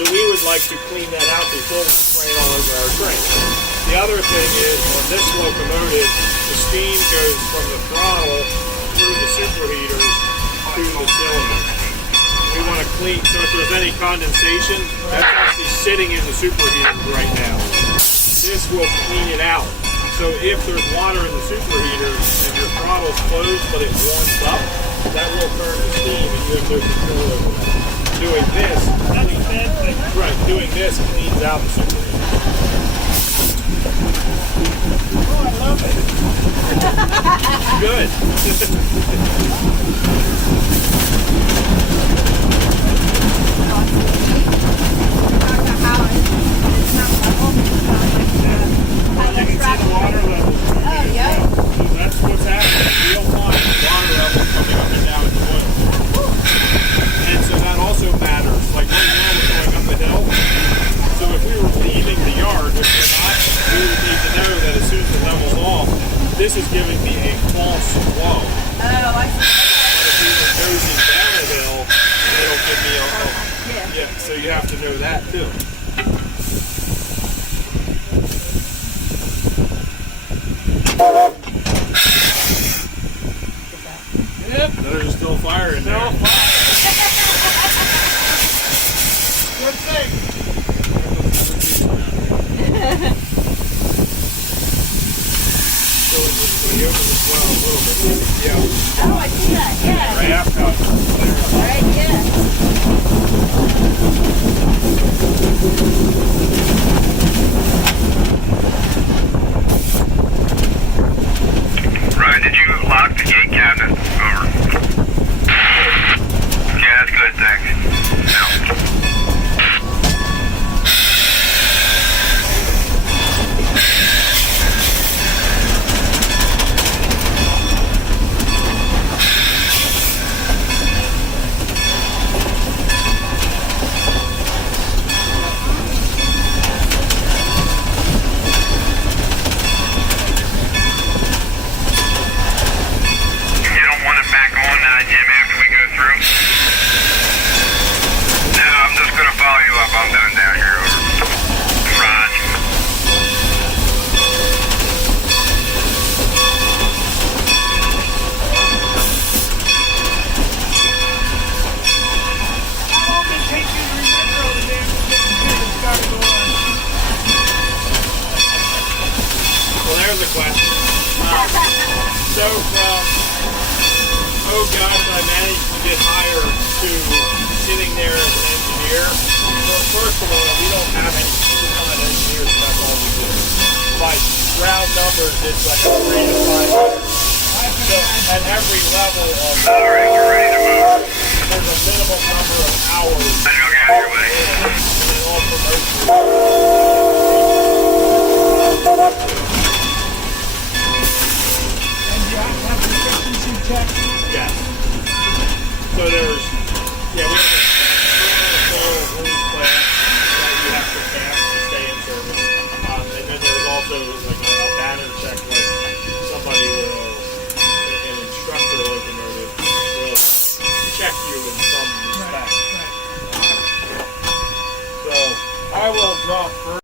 So we would like to clean that out before we spray it all over our train. The other thing is, on this locomotive, the steam goes from the throttle through the superheaters to the cylinder. We want to clean, so if there's any condensation, that's actually sitting in the superheaters right now. This will clean it out. So if there's water in the superheater and your throttle's closed but it warms up, that will turn to steam and you have no control over that. Doing this, right, doing this cleans out the superheater. Oh, I love it. Good. You can see the water level. Oh, yeah. So that's what's happening. Real time, water level coming up and down at the oil. And so that also matters. Like right now we're going up the hill. So if we were leaving the yard, which we're not, we would need to know that as soon as the level's off, this is giving me a false flow. Oh, I see. But if we were nosing down the hill, it'll give me a Yeah. yeah. So you have to know that too. Yep. There's still fire in there. Good thing. So when you open this well a little bit, yeah. Oh, I see that. Yeah. Right after. All right, yeah. Ryan, did you lock the gate cabinet? Over. Okay, that's good, thanks. No. Back on, Jim, after we go through? No, I'm just going to follow you up. I'm done down here. Over. Raj. How long did it take you to remember all the damn shit that started going on? Well, there's a question. So from oh gosh, I managed to get hired to sitting there as an engineer. Well, first of all, we don't have any full-time engineers, so that's all we do. By round numbers, it's like a 3 to 5. So at every level of Alright, you're ready to move. there's a minimum number of hours. I know, get out of your way. And then all promotions. And you have to have an efficiency check.